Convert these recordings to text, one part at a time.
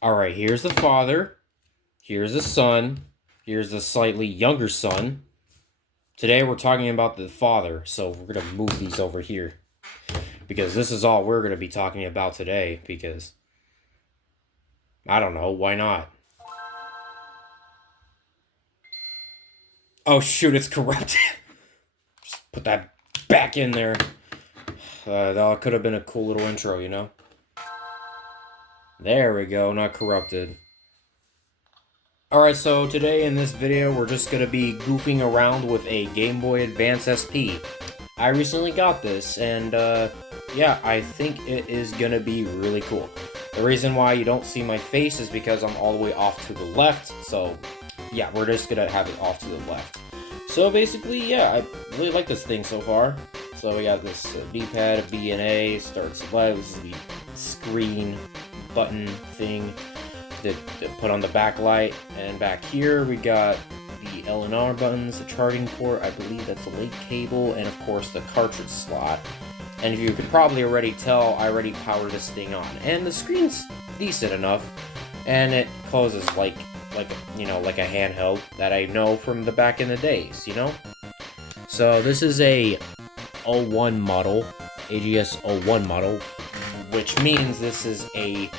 Alright, here's the father. Here's the son. Here's the slightly younger son. Today we're talking about the father, so we're going to move these over here. Because this is all we're going to be talking about today, because... I don't know, why not? Oh shoot, it's corrupted. Just put that back in there. That could have been a cool little intro, you know? There we go, not corrupted. Alright, so today in this video, we're just going to be goofing around with a Game Boy Advance SP. I recently got this, and yeah, I think it is going to be really cool. The reason why you don't see my face is because I'm all the way off to the left, so yeah, we're just going to have it off to the left. So basically, yeah, I really like this thing so far. So we got this D-pad, B and A, start select, this is the screen button thing that put on the backlight, and back here we got the L and R buttons, the charging port, I believe that's the link cable, and of course the cartridge slot. And if you could probably already tell, I already powered this thing on, and the screen's decent enough, and it closes like a handheld that I know from the back in the days, you know? So this is a 01 model, AGS 01 model, which means this is a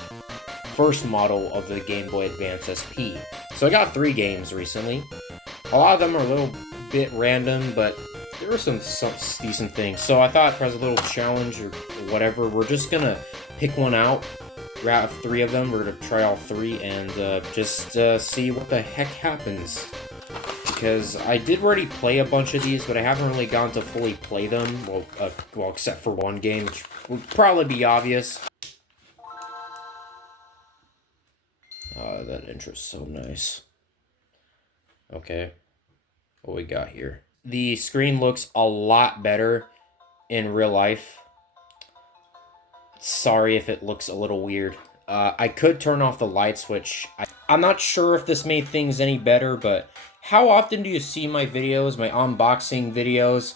first model of the Game Boy Advance SP. So I got 3 games recently. A lot of them are a little bit random, but there were some decent things. So I thought for as a little challenge or whatever, we're just gonna pick one out. Out of 3 of them, we're gonna try all 3 and just see what the heck happens. Because I did already play a bunch of these, but I haven't really gotten to fully play them. Well, except for one game, which would probably be obvious. That intro's so nice. Okay, what we got here? The screen looks a lot better in real life. Sorry if it looks a little weird. I could turn off the light switch. I'm not sure if this made things any better, but how often do you see my videos, my unboxing videos,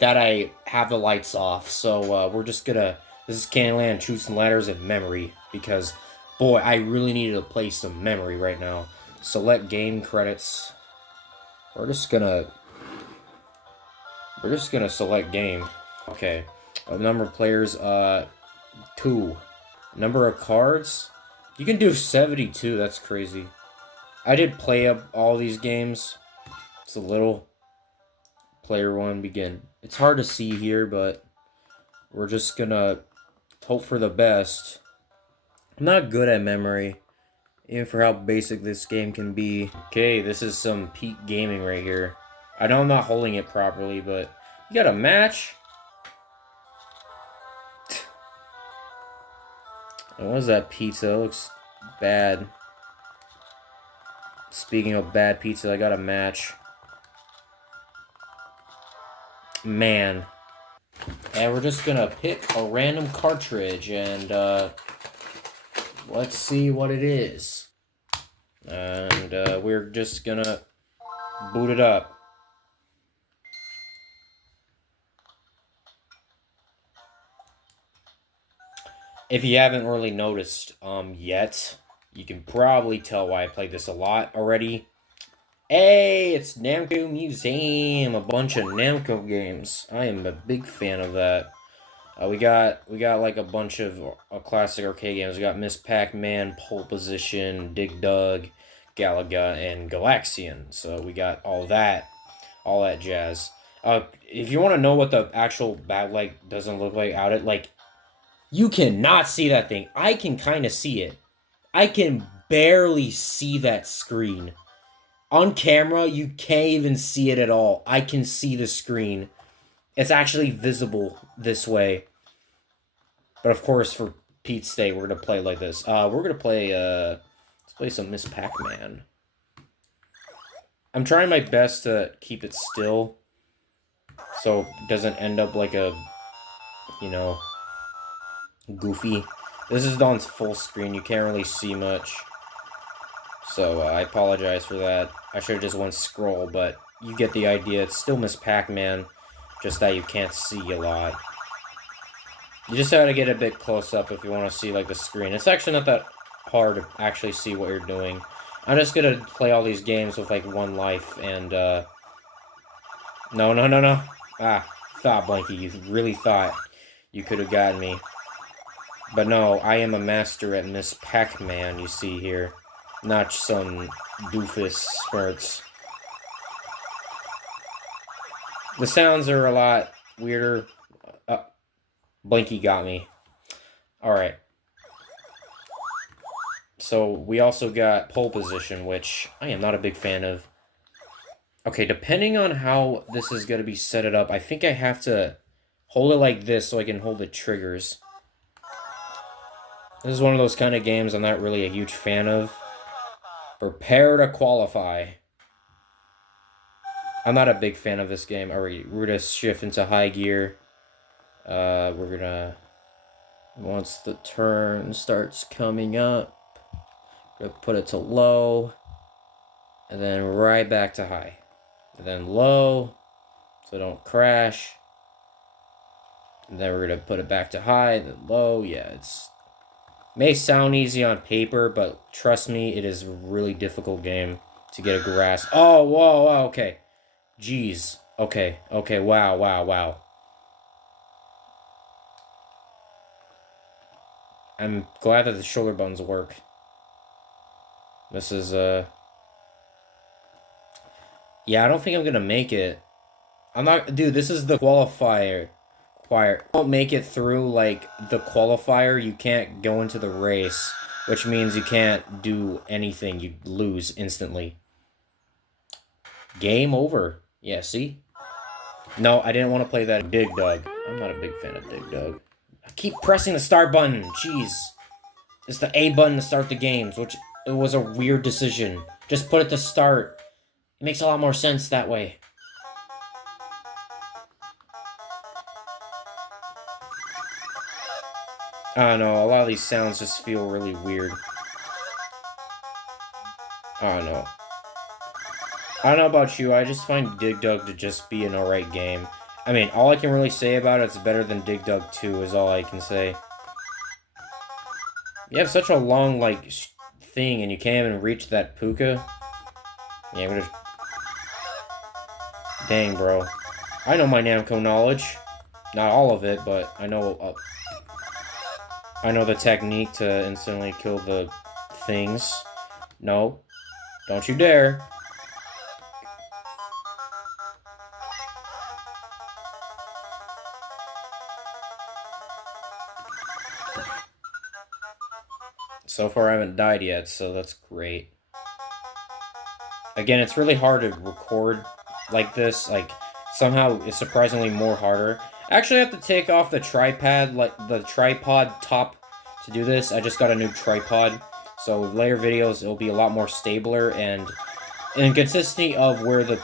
that I have the lights off? So we're just gonna, this is Candyland, Truths and Letters and Memory, because boy, I really needed to play some memory right now. Select game credits. We're just gonna select game. Okay. Number of players, 2. Number of cards? You can do 72, that's crazy. I did play up all these games. It's a little. Player 1, begin. It's hard to see here, but we're just gonna hope for the best. I'm not good at memory, even for how basic this game can be. Okay, this is some peak gaming right here. I know I'm not holding it properly, but you got a match? What is that pizza? It looks bad. Speaking of bad pizza, I got a match. Man. And we're just gonna pick a random cartridge and, let's see what it is. And we're just gonna boot it up. If you haven't really noticed yet, you can probably tell why I played this a lot already. Hey, it's Namco Museum, a bunch of Namco games. I am a big fan of that. We got like a bunch of classic arcade games. We got Miss Pac-Man, Pole Position, Dig Dug, Galaga, and Galaxian. So we got all that jazz. If you want to know what the actual backlight doesn't look like out it, like, you cannot see that thing. I can kind of see it. I can barely see that screen. On camera, you can't even see it at all. I can see the screen. It's actually visible this way. But of course, for Pete's sake, we're going to play like this. We're going to play, let's play some Miss Pac-Man. I'm trying my best to keep it still, so it doesn't end up like a, you know, goofy. This is on full screen. You can't really see much. So I apologize for that. I should have just went scroll, but you get the idea. It's still Miss Pac-Man, just that you can't see a lot. You just gotta get a bit close up if you want to see like the screen. It's actually not that hard to actually see what you're doing. I'm just gonna play all these games with, like, one life, and, No, no, no, no. Ah, thought, Blanky, you really thought you could have gotten me. But no, I am a master at Miss Pac-Man, you see here. Not some doofus smirts. The sounds are a lot weirder. Blinky got me. Alright. So, we also got pole position, which I am not a big fan of. Okay, depending on how this is going to be set it up, I think I have to hold it like this so I can hold the triggers. This is one of those kind of games I'm not really a huge fan of. Prepare to qualify. I'm not a big fan of this game. Alright, we're going to shift into high gear. We're going to... Once the turn starts coming up, we're going to put it to low. And then right back to high. And then low, so don't crash. And then we're going to put it back to high, then low. Yeah, it's... May sound easy on paper, but trust me, it is a really difficult game to get a grasp. Oh, whoa, whoa, okay. Jeez. Okay, okay, wow, wow, wow. I'm glad that the shoulder buttons work. This is, Yeah, I don't think I'm gonna make it. I'm not... Dude, this is the qualifier. Don't make it through, like, the qualifier, you can't go into the race, which means you can't do anything. You lose instantly. Game over. Yeah, see? No, I didn't want to play that Dig Dug. I'm not a big fan of Dig Dug. I keep pressing the start button. Jeez. It's the A button to start the games, which it was a weird decision. Just put it to start. It makes a lot more sense that way. I don't know, a lot of these sounds just feel really weird. I don't know. I don't know about you, I just find Dig Dug to just be an alright game. I mean, all I can really say about it, it's better than Dig Dug 2 is all I can say. You have such a long, like, thing, and you can't even reach that puka. Yeah, I'm gonna... Dang, bro. I know my Namco knowledge. Not all of it, but I know... I know the technique to instantly kill the things. No. Don't you dare. So far I haven't died yet, so that's great. Again, it's really hard to record like this. Like, somehow it's surprisingly more harder. I actually have to take off the tripod, like the tripod top to do this. I just got a new tripod, so later videos it'll be a lot more stabler, and consistency of where the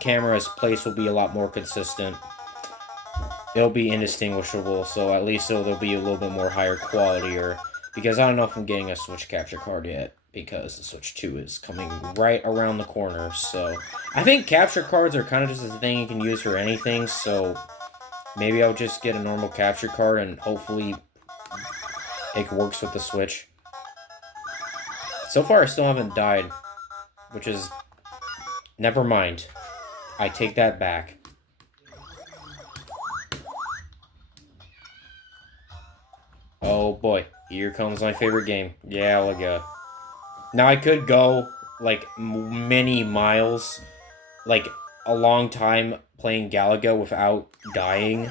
camera is placed will be a lot more consistent. It'll be indistinguishable, so at least there'll be a little bit more higher quality, or because I don't know if I'm getting a Switch capture card yet, because the Switch 2 is coming right around the corner, so... I think capture cards are kind of just a thing you can use for anything, so... Maybe I'll just get a normal capture card, and hopefully it works with the Switch. So far, I still haven't died, which is... Never mind. I take that back. Oh boy, here comes my favorite game, Galaga. Now I could go, like, many miles, like, a long time playing Galaga without dying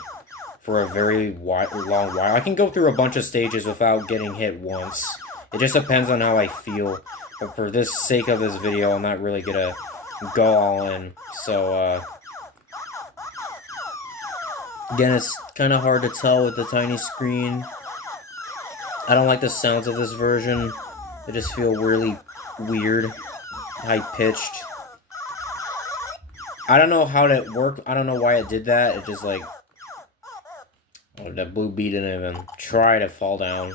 for a very long while. I can go through a bunch of stages without getting hit once. It just depends on how I feel. But for this sake of this video, I'm not really gonna go all in. So, again, it's kind of hard to tell with the tiny screen. I don't like the sounds of this version. They just feel really weird, high-pitched. I don't know how that worked. I don't know why it did that. It just, like... Oh, that blue bee didn't even try to fall down.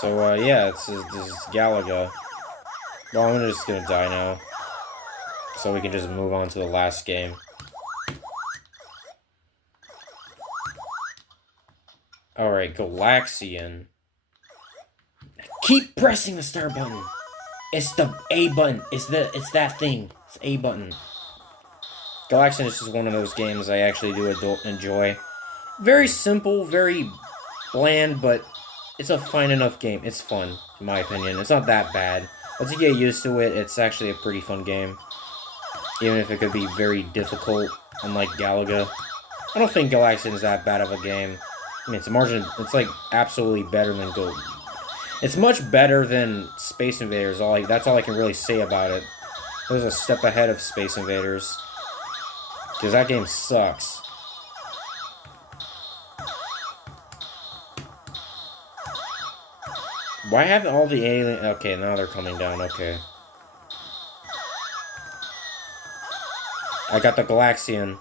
So, yeah, this is Galaga. Well, I'm just gonna die now. So we can just move on to the last game. Alright, Galaxian. Keep pressing the start button. It's the A button. It's that thing. It's A button. Galaxian is just one of those games I actually do enjoy. Very simple, very bland, but it's a fine enough game. It's fun, in my opinion. It's not that bad. Once you get used to it, it's actually a pretty fun game. Even if it could be very difficult, unlike Galaga. I don't think Galaxian is that bad of a game. I mean, it's like absolutely better than It's much better than Space Invaders. That's all I can really say about it. It was a step ahead of Space Invaders. Because that game sucks. Why haven't all the alien... Okay, now they're coming down, okay. I got the Galaxian.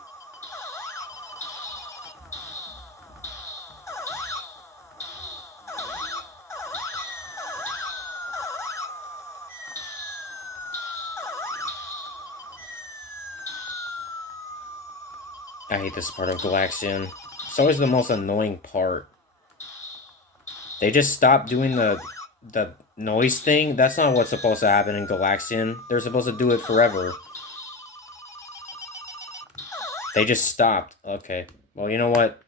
I hate this part of Galaxian. It's always the most annoying part. They just stopped doing the noise thing. That's not what's supposed to happen in Galaxian. They're supposed to do it forever. They just stopped. Okay. Well, you know what?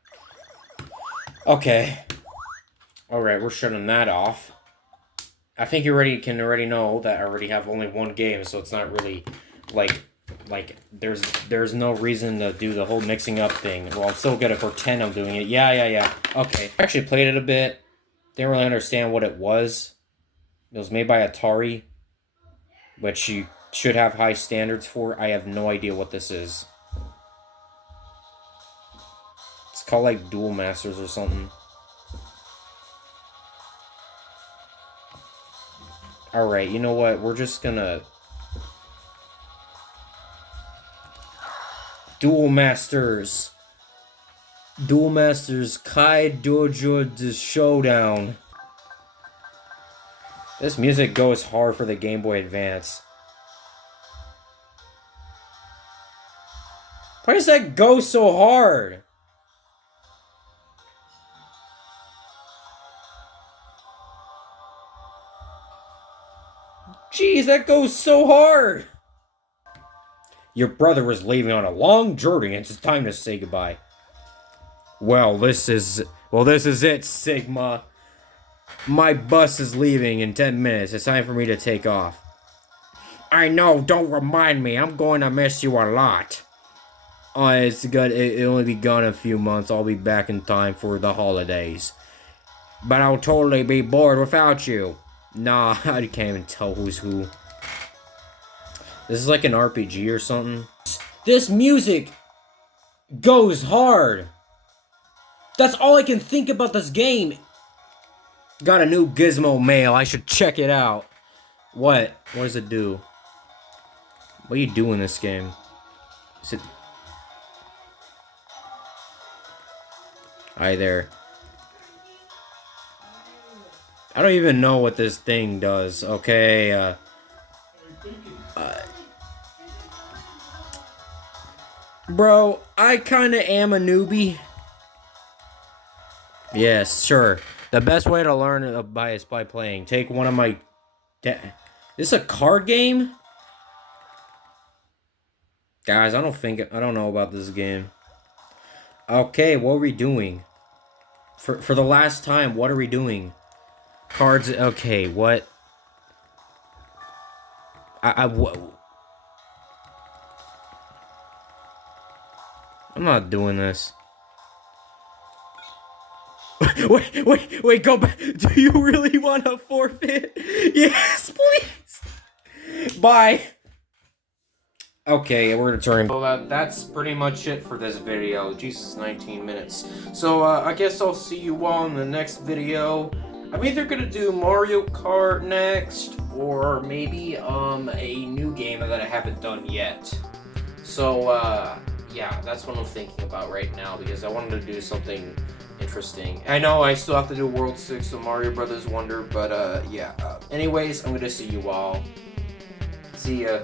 Okay. Alright, we're shutting that off. I think you can already know that I already have only one game, so it's not really, like, there's no reason to do the whole mixing up thing. Well, I'm still gonna pretend I'm doing it. Yeah. Okay. I actually played it a bit. Didn't really understand what it was. It was made by Atari, which you should have high standards for. I have no idea what this is. It's called, like, Duel Masters or something. Alright, you know what? We're just gonna... Duel Masters Kai Dojo the Showdown. This music goes hard for the Game Boy Advance. Why does that go so hard? Jeez, that goes so hard! Your brother is leaving on a long journey, and it's time to say goodbye. Well, this is it, Sigma. My bus is leaving in 10 minutes. It's time for me to take off. I know, don't remind me. I'm going to miss you a lot. Oh, it's good. It'll only be gone in a few months. I'll be back in time for the holidays. But I'll totally be bored without you. Nah, I can't even tell who's who. This is like an RPG or something. This music goes hard. That's all I can think about this game. Got a new Gizmo mail. I should check it out. What? What does it do? What do you do in this game? Is it... Hi there. I don't even know what this thing does. Okay, bro, I kinda am a newbie. Yes, sure. The best way to learn is by playing. Take one of my... This is a card game? Guys, I don't know about this game. Okay, what are we doing? For the last time, what are we doing? Cards, okay, what? I'm not doing this. Wait, go back. Do you really want to forfeit? Yes, please. Bye. Okay, we're gonna turn. Well, that's pretty much it for this video. Jesus, 19 minutes. So, I guess I'll see you all in the next video. I'm either gonna do Mario Kart next, or maybe, a new game that I haven't done yet. So, yeah, that's what I'm thinking about right now, because I wanted to do something interesting. I know I still have to do World 6 of Mario Brothers Wonder, but, yeah. Anyways, I'm gonna see you all. See ya.